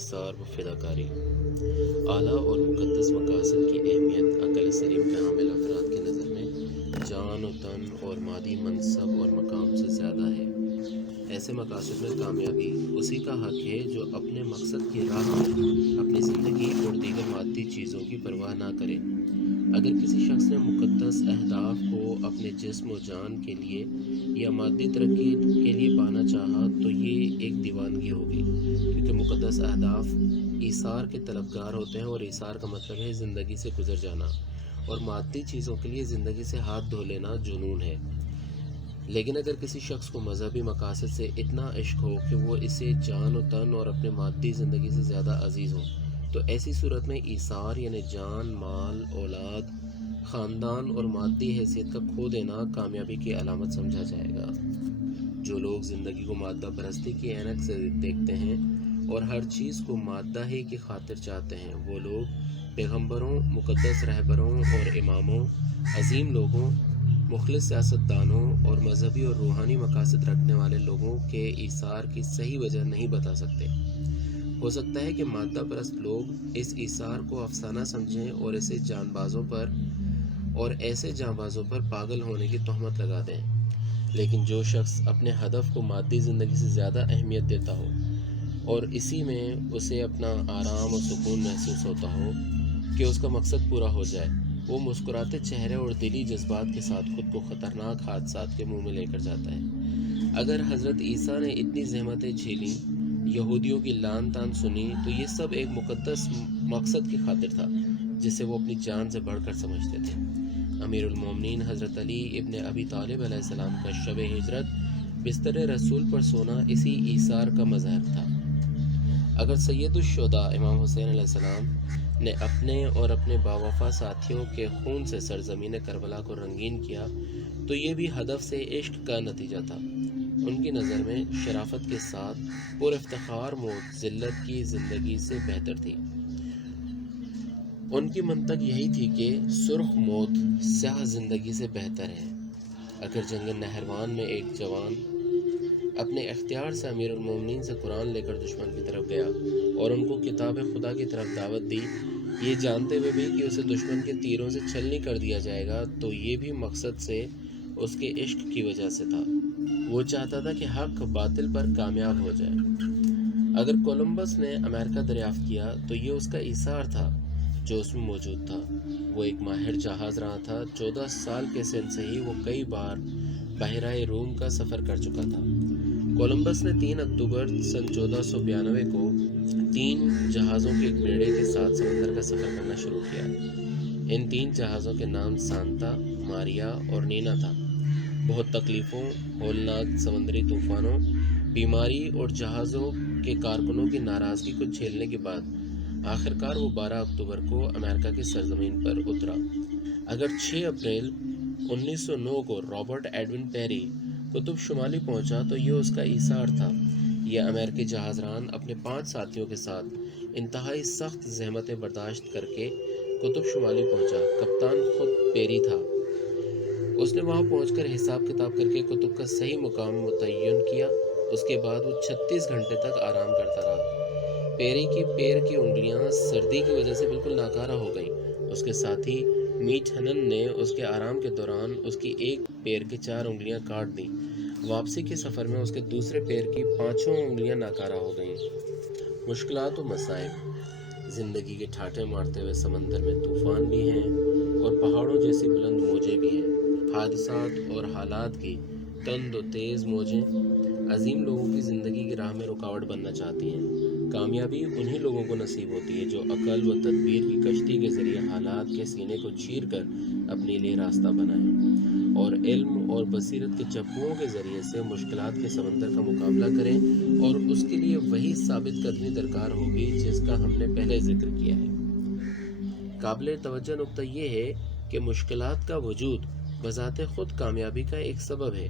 ایثار و فداکاری۔ اعلیٰ اور مقدس مقاصد کی اہمیت عقل سلیم کے حامل افراد کی نظر میں جان و تن اور مادی منصب اور مقام سے زیادہ ہے۔ ایسے مقاصد میں کامیابی اسی کا حق ہے جو اپنے مقصد کی راہ میں اپنی زندگی اور دیگر مادی چیزوں کی پرواہ نہ کرے۔ اگر کسی شخص نے مقدس اہداف کو اپنے جسم و جان کے لیے یا مادی ترقی کے لیے پانا چاہا تو یہ ایک دیوانگی ہوگی، کیونکہ مقدس اہداف ایثار کے طلبگار ہوتے ہیں، اور ایثار کا مطلب ہے زندگی سے گزر جانا، اور مادی چیزوں کے لیے زندگی سے ہاتھ دھو لینا جنون ہے۔ لیکن اگر کسی شخص کو مذہبی مقاصد سے اتنا عشق ہو کہ وہ اسے جان و تن اور اپنے مادی زندگی سے زیادہ عزیز ہو، تو ایسی صورت میں ایثار یعنی جان، مال، اولاد، خاندان اور مادی حیثیت کا کھو دینا کامیابی کی علامت سمجھا جائے گا۔ جو لوگ زندگی کو مادہ پرستی کی عینک سے دیکھتے ہیں اور ہر چیز کو مادہ ہی کی خاطر چاہتے ہیں، وہ لوگ پیغمبروں، مقدس رہبروں اور اماموں، عظیم لوگوں، مخلص سیاستدانوں اور مذہبی اور روحانی مقاصد رکھنے والے لوگوں کے ایثار کی صحیح وجہ نہیں بتا سکتے۔ ہو سکتا ہے کہ مادہ پرست لوگ اس ایثار کو افسانہ سمجھیں اور ایسے جاں بازوں پر پاگل ہونے کی تہمت لگا دیں، لیکن جو شخص اپنے ہدف کو مادی زندگی سے زیادہ اہمیت دیتا ہو اور اسی میں اسے اپنا آرام اور سکون محسوس ہوتا ہو کہ اس کا مقصد پورا ہو جائے، وہ مسکراتے چہرے اور دلی جذبات کے ساتھ خود کو خطرناک حادثات کے منہ میں لے کر جاتا ہے۔ اگر حضرت عیسیٰ نے اتنی زحمتیں جھیلیں، یہودیوں کی لعن طعن سنی، تو یہ سب ایک مقدس مقصد کی خاطر تھا جسے وہ اپنی جان سے بڑھ کر سمجھتے تھے۔ امیر المومنین حضرت علی ابن ابی طالب علیہ السلام کا شب ہجرت بستر رسول پر سونا اسی ایثار کا مظہر تھا۔ اگر سید الشہداء امام حسین علیہ السلام نے اپنے اور اپنے باوفا ساتھیوں کے خون سے سرزمین کربلا کو رنگین کیا، تو یہ بھی ہدف سے عشق کا نتیجہ تھا۔ ان کی نظر میں شرافت کے ساتھ پر افتخار موت ذلت کی زندگی سے بہتر تھی۔ ان کی منطق یہی تھی کہ سرخ موت سیاہ زندگی سے بہتر ہے۔ اگر جنگ نہروان میں ایک جوان اپنے اختیار سے امیر المومنین سے قرآن لے کر دشمن کی طرف گیا اور ان کو کتاب خدا کی طرف دعوت دی، یہ جانتے ہوئے بھی کہ اسے دشمن کے تیروں سے چھلنی کر دیا جائے گا، تو یہ بھی مقصد سے اس کے عشق کی وجہ سے تھا۔ وہ چاہتا تھا کہ حق باطل پر کامیاب ہو جائے۔ اگر کولمبس نے امریکہ دریافت کیا تو یہ اس کا ایثار تھا جو اس میں موجود تھا۔ وہ ایک ماہر جہاز راں تھا۔ 14 سال کے سن سے ہی وہ کئی بار بحیرہ روم کا سفر کر چکا تھا۔ کولمبس نے 3 اکتوبر سن 1492 کو 3 جہازوں کے ایک بیڑے کے ساتھ سمندر کا سفر کرنا شروع کیا۔ ان 3 جہازوں کے نام سانتا، ماریا اور نینا تھا۔ بہت تکلیفوں، ہولناک سمندری طوفانوں، بیماری اور جہازوں کے کارکنوں کی ناراضگی کو جھیلنے کے بعد آخرکار وہ 12 اکتوبر کو امریکہ کی سرزمین پر اترا۔ اگر 6 اپریل 1909 کو رابرٹ ایڈون پیری قطب شمالی پہنچا تو یہ اس کا ایثار تھا۔ یہ امریکی جہاز ران اپنے 5 ساتھیوں کے ساتھ انتہائی سخت زحمتیں برداشت کر کے قطب شمالی پہنچا۔ کپتان خود پیری تھا۔ اس نے وہاں پہنچ کر حساب کتاب کر کے قطب کا صحیح مقام متعین کیا۔ اس کے بعد وہ 36 گھنٹے تک آرام کرتا رہا۔ پیری کی پیر کی انگلیاں سردی کی وجہ سے بالکل ناکارہ ہو گئیں۔ اس کے ساتھی میٹ ہنن نے اس کے آرام کے دوران اس کی ایک پیر کی 4 انگلیاں کاٹ دیں۔ واپسی کے سفر میں اس کے دوسرے پیر کی 5 انگلیاں ناکارہ ہو گئیں۔ مشکلات و مصائب۔ زندگی کے ٹھاٹھے مارتے ہوئے سمندر میں طوفان بھی ہیں اور پہاڑوں جیسی بلند موجیں بھی ہیں۔ حادثات اور حالات کی تند و تیز موجیں عظیم لوگوں کی زندگی کی راہ میں رکاوٹ بننا چاہتی ہیں۔ کامیابی انہی لوگوں کو نصیب ہوتی ہے جو عقل و تدبیر کی کشتی کے ذریعے حالات کے سینے کو چیر کر اپنے لیے راستہ بنائیں، اور علم اور بصیرت کے چپوؤں کے ذریعے سے مشکلات کے سمندر کا مقابلہ کریں، اور اس کے لیے وہی ثابت قدمی درکار ہوگی جس کا ہم نے پہلے ذکر کیا ہے۔ قابل توجہ نکتہ یہ ہے کہ مشکلات کا وجود بذات خود کامیابی کا ایک سبب ہے۔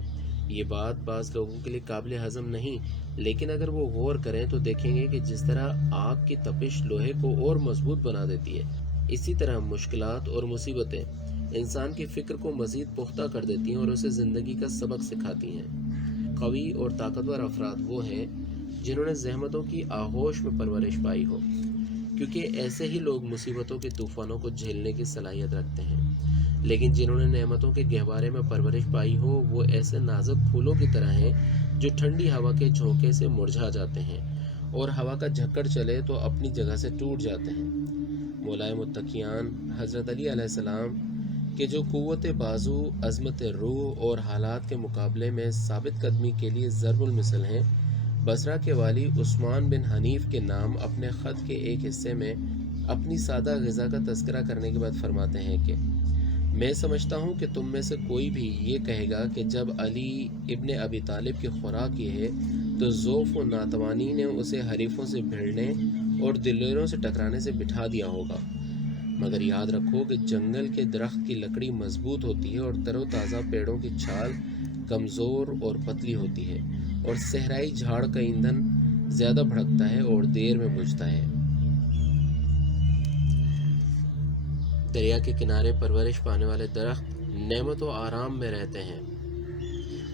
یہ بات بعض لوگوں کے لیے قابل ہضم نہیں، لیکن اگر وہ غور کریں تو دیکھیں گے کہ جس طرح آگ کی تپش لوہے کو اور مضبوط بنا دیتی ہے، اسی طرح مشکلات اور مصیبتیں انسان کی فکر کو مزید پختہ کر دیتی ہیں اور اسے زندگی کا سبق سکھاتی ہیں۔ قوی اور طاقتور افراد وہ ہیں جنہوں نے زحمتوں کی آغوش میں پرورش پائی ہو، کیونکہ ایسے ہی لوگ مصیبتوں کے طوفانوں کو جھیلنے کی صلاحیت رکھتے ہیں۔ لیکن جنہوں نے نعمتوں کے گہوارے میں پرورش پائی ہو، وہ ایسے نازک پھولوں کی طرح ہیں جو ٹھنڈی ہوا کے جھونکے سے مرجھا جاتے ہیں اور ہوا کا جھکڑ چلے تو اپنی جگہ سے ٹوٹ جاتے ہیں۔ مولائے متقیان حضرت علی علیہ السلام کہ جو قوت بازو، عظمت روح اور حالات کے مقابلے میں ثابت قدمی کے لیے ضرب المثل ہیں، بصرہ کے والی عثمان بن حنیف کے نام اپنے خط کے ایک حصے میں اپنی سادہ غذا کا تذکرہ کرنے کے بعد فرماتے ہیں کہ میں سمجھتا ہوں کہ تم میں سے کوئی بھی یہ کہے گا کہ جب علی ابن ابی طالب کی خوراک یہ ہے تو ضعف و ناتوانی نے اسے حریفوں سے بھیڑنے اور دلیروں سے ٹکرانے سے بٹھا دیا ہوگا، مگر یاد رکھو کہ جنگل کے درخت کی لکڑی مضبوط ہوتی ہے اور تر و تازہ پیڑوں کی چھال کمزور اور پتلی ہوتی ہے، اور صحرائی جھاڑ کا ایندھن زیادہ بھڑکتا ہے اور دیر میں بجھتا ہے۔ دریا کے کنارے پرورش پانے والے درخت نعمت و آرام میں رہتے ہیں،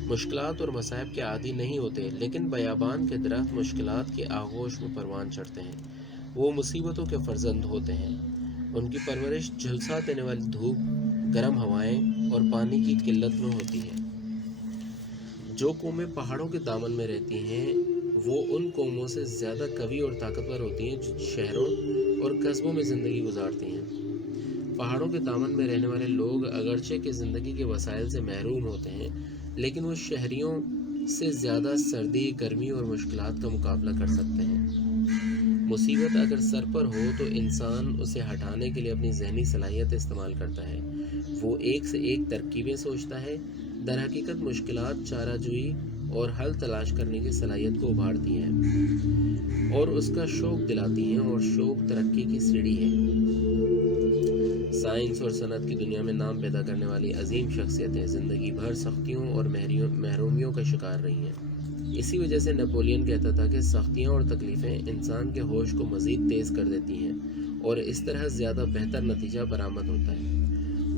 مشکلات اور مصائب کے عادی نہیں ہوتے، لیکن بیابان کے درخت مشکلات کی آغوش میں پروان چڑھتے ہیں، وہ مصیبتوں کے فرزند ہوتے ہیں۔ ان کی پرورش جھلسا دینے والی دھوپ، گرم ہوائیں اور پانی کی قلت میں ہوتی ہے۔ جو قومیں پہاڑوں کے دامن میں رہتی ہیں وہ ان قوموں سے زیادہ قوی اور طاقتور ہوتی ہیں جو شہروں اور قصبوں میں زندگی گزارتی ہیں۔ پہاڑوں کے دامن میں رہنے والے لوگ اگرچہ کہ زندگی کے وسائل سے محروم ہوتے ہیں، لیکن وہ شہریوں سے زیادہ سردی، گرمی اور مشکلات کا مقابلہ کر سکتے ہیں۔ مصیبت اگر سر پر ہو تو انسان اسے ہٹانے کے لیے اپنی ذہنی صلاحیت استعمال کرتا ہے، وہ ایک سے ایک ترکیبیں سوچتا ہے۔ در حقیقت مشکلات چارہ جوئی اور حل تلاش کرنے کی صلاحیت کو ابھارتی ہیں اور اس کا شوق دلاتی ہیں، اور شوق ترقی کی سیڑھی ہے۔ سائنس اور صنعت کی دنیا میں نام پیدا کرنے والی عظیم شخصیتیں زندگی بھر سختیوں اور محرومیوں کا شکار رہی ہیں۔ اسی وجہ سے نیپولین کہتا تھا کہ سختیاں اور تکلیفیں انسان کے ہوش کو مزید تیز کر دیتی ہیں اور اس طرح زیادہ بہتر نتیجہ برآمد ہوتا ہے۔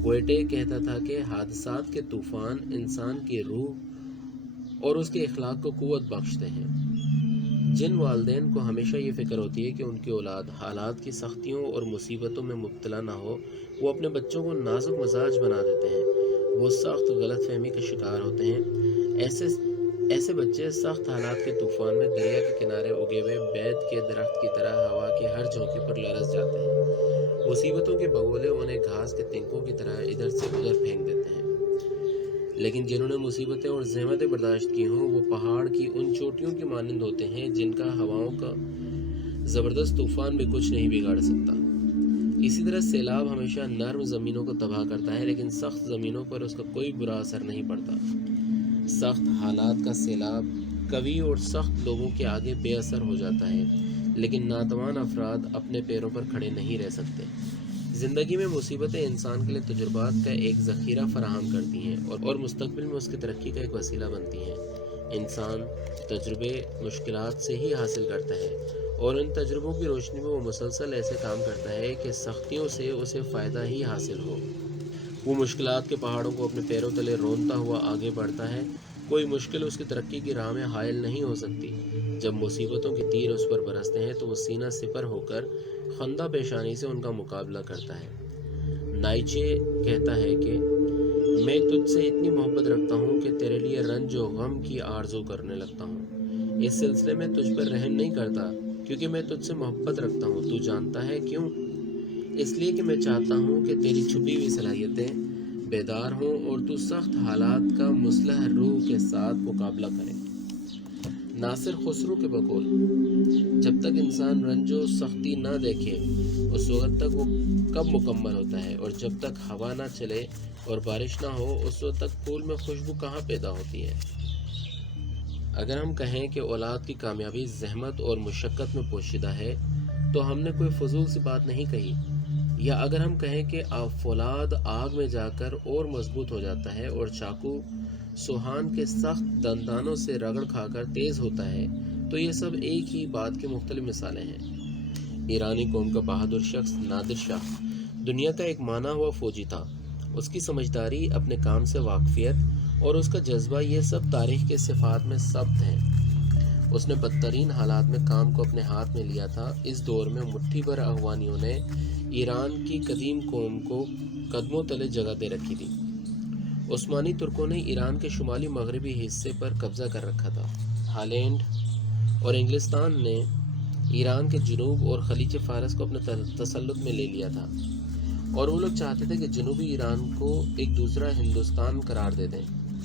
گوئٹے کہتا تھا کہ حادثات کے طوفان انسان کی روح اور اس کے اخلاق کو قوت بخشتے ہیں۔ جن والدین کو ہمیشہ یہ فکر ہوتی ہے کہ ان کی اولاد حالات کی سختیوں اور مصیبتوں میں مبتلا نہ ہو، وہ اپنے بچوں کو نازک مزاج بنا دیتے ہیں، وہ سخت غلط فہمی کا شکار ہوتے ہیں۔ ایسے بچے سخت حالات کے طوفان میں دریا کے کنارے اگے ہوئے بید کے درخت کی طرح ہوا کے ہر جھونکے پر لرز جاتے ہیں۔ مصیبتوں کے بگولے انہیں گھاس کے تنکوں کی طرح ادھر سے ادھر پھینک دیتے ہیں، لیکن جنہوں نے مصیبتیں اور زحمتیں برداشت کی ہوں وہ پہاڑ کی ان چوٹیوں کی مانند ہوتے ہیں جن کا ہواؤں کا زبردست طوفان بھی کچھ نہیں بگاڑ سکتا۔ اسی طرح سیلاب ہمیشہ نرم زمینوں کو تباہ کرتا ہے، لیکن سخت زمینوں پر اس کا کوئی برا اثر نہیں پڑتا۔ سخت حالات کا سیلاب قوی اور سخت لوگوں کے آگے بے اثر ہو جاتا ہے، لیکن ناتوان افراد اپنے پیروں پر کھڑے نہیں رہ سکتے۔ زندگی میں مصیبتیں انسان کے لیے تجربات کا ایک ذخیرہ فراہم کرتی ہیں اور مستقبل میں اس کی ترقی کا ایک وسیلہ بنتی ہیں۔ انسان تجربے مشکلات سے ہی حاصل کرتا ہے، اور ان تجربوں کی روشنی میں وہ مسلسل ایسے کام کرتا ہے کہ سختیوں سے اسے فائدہ ہی حاصل ہو۔ وہ مشکلات کے پہاڑوں کو اپنے پیروں تلے رونتا ہوا آگے بڑھتا ہے، کوئی مشکل اس کی ترقی کی راہ میں حائل نہیں ہو سکتی۔ جب مصیبتوں کے تیر اس پر برستے ہیں تو وہ سینہ سپر ہو کر خندہ پیشانی سے ان کا مقابلہ کرتا ہے۔ نائچے کہتا ہے کہ میں تجھ سے اتنی محبت رکھتا ہوں کہ تیرے لیے رنج و غم کی آرزو کرنے لگتا ہوں۔ اس سلسلے میں تجھ پر رحم نہیں کرتا کیونکہ میں تجھ سے محبت رکھتا ہوں۔ تو جانتا ہے کیوں؟ اس لیے کہ میں چاہتا ہوں کہ تیری چھپی ہوئی صلاحیتیں بیدار ہوں اور تو سخت حالات کا مسلح روح کے ساتھ مقابلہ کرے۔ ناصر خسرو کے بقول جب تک انسان رنج و سختی نہ دیکھے اس وقت تک وہ کب مکمل ہوتا ہے، اور جب تک ہوا نہ چلے اور بارش نہ ہو اس وقت تک پھول میں خوشبو کہاں پیدا ہوتی ہے۔ اگر ہم کہیں کہ اولاد کی کامیابی زحمت اور مشقت میں پوشیدہ ہے تو ہم نے کوئی فضول سی بات نہیں کہی، یا اگر ہم کہیں کہ فولاد آگ میں جا کر اور مضبوط ہو جاتا ہے اور چاقو سوہان کے سخت دندانوں سے رگڑ کھا کر تیز ہوتا ہے، تو یہ سب ایک ہی بات کی مختلف مثالیں ہیں۔ ایرانی قوم کا بہادر شخص نادر شاہ دنیا کا ایک مانا ہوا فوجی تھا۔ اس کی سمجھداری، اپنے کام سے واقفیت اور اس کا جذبہ، یہ سب تاریخ کے صفات میں ثبت ہیں۔ اس نے بدترین حالات میں کام کو اپنے ہاتھ میں لیا تھا۔ اس دور میں مٹھی بھر افغانیوں نے ایران کی قدیم قوم کو قدموں تلے جگہ دے رکھی تھی۔ عثمانی ترکوں نے ایران کے شمالی مغربی حصے پر قبضہ کر رکھا تھا۔ ہالینڈ اور انگلستان نے ایران کے جنوب اور خلیج فارس کو اپنے تسلط میں لے لیا تھا، اور وہ لوگ چاہتے تھے کہ جنوبی ایران کو ایک دوسرا ہندوستان قرار دے دیں۔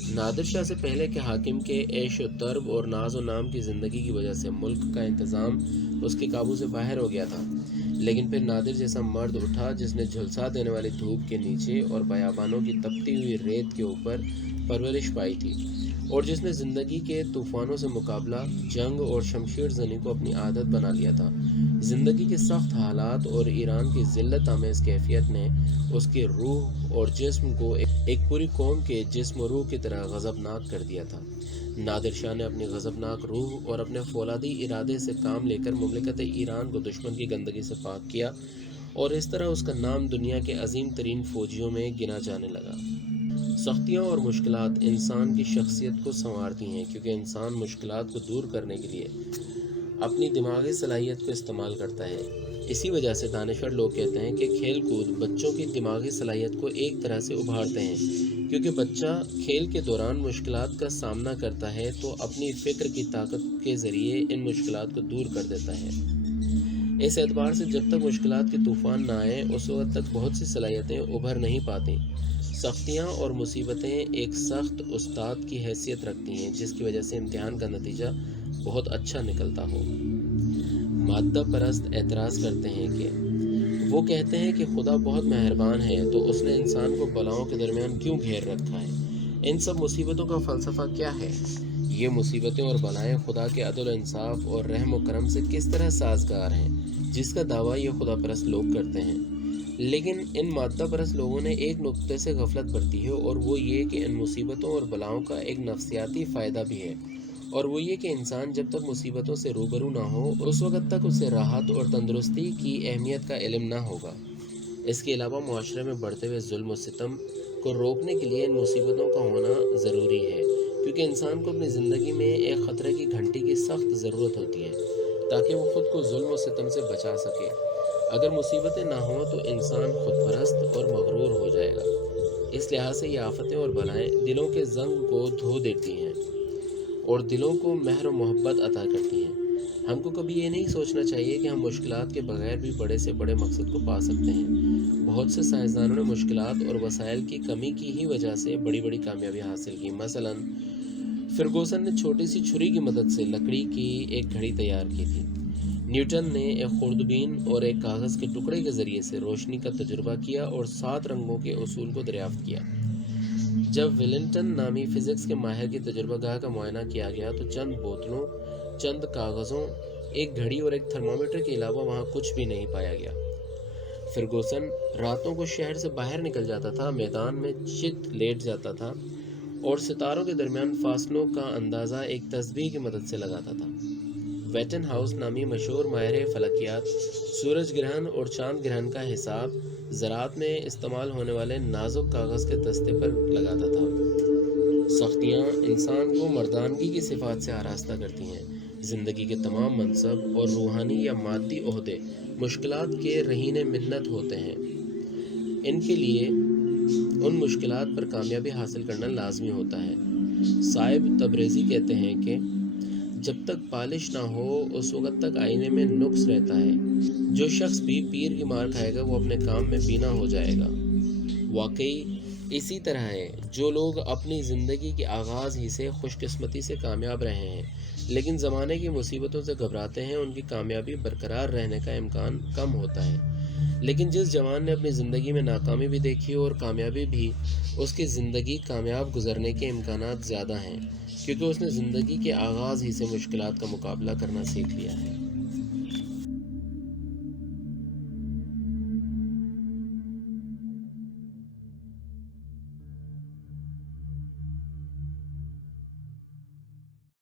نادر شاہ سے پہلے کے حاکم کے عیش و طرب اور ناز و نام کی زندگی کی وجہ سے ملک کا انتظام اس کے قابو سے باہر ہو گیا تھا، لیکن پھر نادر جیسا مرد اٹھا جس نے جھلسا دینے والی دھوپ کے نیچے اور بیابانوں کی تپتی ہوئی ریت کے اوپر پرورش پائی تھی، اور جس نے زندگی کے طوفانوں سے مقابلہ، جنگ اور شمشیر زنی کو اپنی عادت بنا لیا تھا۔ زندگی کے سخت حالات اور ایران کی ذلت آمیز کیفیت نے اس کے روح اور جسم کو ایک پوری قوم کے جسم و روح کی طرح غضبناک کر دیا تھا۔ نادر شاہ نے اپنی غضبناک روح اور اپنے فولادی ارادے سے کام لے کر مملکت ایران کو دشمن کی گندگی سے پاک کیا، اور اس طرح اس کا نام دنیا کے عظیم ترین فوجیوں میں گنا جانے لگا۔ سختیاں اور مشکلات انسان کی شخصیت کو سنوارتی ہیں، کیونکہ انسان مشکلات کو دور کرنے کے لیے اپنی دماغی صلاحیت کو استعمال کرتا ہے۔ اسی وجہ سے دانشور لوگ کہتے ہیں کہ کھیل کود بچوں کی دماغی صلاحیت کو ایک طرح سے ابھارتے ہیں، کیونکہ بچہ کھیل کے دوران مشکلات کا سامنا کرتا ہے تو اپنی فکر کی طاقت کے ذریعے ان مشکلات کو دور کر دیتا ہے۔ اس اعتبار سے جب تک مشکلات کے طوفان نہ آئیں اس وقت تک بہت سی صلاحیتیں ابھر نہیں پاتی۔ سختیاں اور مصیبتیں ایک سخت استاد کی حیثیت رکھتی ہیں، جس کی وجہ سے امتحان کا نتیجہ بہت اچھا نکلتا ہو۔ مادہ پرست اعتراض کرتے ہیں کہ وہ کہتے ہیں کہ خدا بہت مہربان ہے تو اس نے انسان کو بلاؤں کے درمیان کیوں گھیر رکھا ہے؟ ان سب مصیبتوں کا فلسفہ کیا ہے؟ یہ مصیبتیں اور بلائیں خدا کے عدل و انصاف اور رحم و کرم سے کس طرح سازگار ہیں، جس کا دعویٰ یہ خدا پرست لوگ کرتے ہیں؟ لیکن ان مادہ پرست لوگوں نے ایک نقطے سے غفلت برتی ہے، اور وہ یہ کہ ان مصیبتوں اور بلاؤں کا ایک نفسیاتی فائدہ بھی ہے، اور وہ یہ کہ انسان جب تک مصیبتوں سے روبرو نہ ہو اس وقت تک اسے راحت اور تندرستی کی اہمیت کا علم نہ ہوگا۔ اس کے علاوہ معاشرے میں بڑھتے ہوئے ظلم و ستم کو روکنے کے لیے ان مصیبتوں کا ہونا ضروری ہے، کیونکہ انسان کو اپنی زندگی میں ایک خطرے کی گھنٹی کی سخت ضرورت ہوتی ہے تاکہ وہ خود کو ظلم و ستم سے بچا سکے۔ اگر مصیبتیں نہ ہوں تو انسان خود پرست اور مغرور ہو جائے گا۔ اس لحاظ سے یہ آفتیں اور بلائیں دلوں کے زنگ کو دھو دیتی ہیں اور دلوں کو مہر و محبت عطا کرتی ہیں۔ ہم کو کبھی یہ نہیں سوچنا چاہیے کہ ہم مشکلات کے بغیر بھی بڑے سے بڑے مقصد کو پا سکتے ہیں۔ بہت سے سائنسدانوں نے مشکلات اور وسائل کی کمی کی ہی وجہ سے بڑی بڑی کامیابی حاصل کی۔ مثلاً فرگوسن نے چھوٹی سی چھری کی مدد سے لکڑی کی ایک گھڑی تیار کی تھی۔ نیوٹن نے ایک خوردبین اور ایک کاغذ کے ٹکڑے کے ذریعے سے روشنی کا تجربہ کیا اور 7 رنگوں کے اصول کو دریافت کیا۔ جب ویلنگٹن نامی فزکس کے ماہر کی تجربہ گاہ کا معائنہ کیا گیا تو چند بوتلوں، چند کاغذوں، ایک گھڑی اور ایک تھرمامیٹر کے علاوہ وہاں کچھ بھی نہیں پایا گیا۔ فرگوسن راتوں کو شہر سے باہر نکل جاتا تھا، میدان میں چت لیٹ جاتا تھا اور ستاروں کے درمیان فاصلوں کا اندازہ ایک تسبیح کی مدد سے لگاتا تھا۔ ویٹن ہاؤس نامی مشہور ماہر فلکیات سورج گرہن اور چاند گرہن کا حساب زراعت میں استعمال ہونے والے نازک کاغذ کے دستے پر لگاتا تھا۔ سختیاں انسان کو مردانگی کی صفات سے آراستہ کرتی ہیں۔ زندگی کے تمام منصب اور روحانی یا مادی عہدے مشکلات کے رہین منت ہوتے ہیں۔ ان کے لیے ان مشکلات پر کامیابی حاصل کرنا لازمی ہوتا ہے۔ صاحب تبریزی کہتے ہیں کہ جب تک پالش نہ ہو اس وقت تک آئینے میں نقص رہتا ہے۔ جو شخص بھی پیر کی مار کھائے گا وہ اپنے کام میں بینا ہو جائے گا۔ واقعی اسی طرح ہے، جو لوگ اپنی زندگی کے آغاز ہی سے خوش قسمتی سے کامیاب رہے ہیں لیکن زمانے کی مصیبتوں سے گھبراتے ہیں، ان کی کامیابی برقرار رہنے کا امکان کم ہوتا ہے۔ لیکن جس جوان نے اپنی زندگی میں ناکامی بھی دیکھی اور کامیابی بھی، اس کی زندگی کامیاب گزرنے کے امکانات زیادہ ہیں، کیونکہ اس نے زندگی کے آغاز ہی سے مشکلات کا مقابلہ کرنا سیکھ لیا ہے۔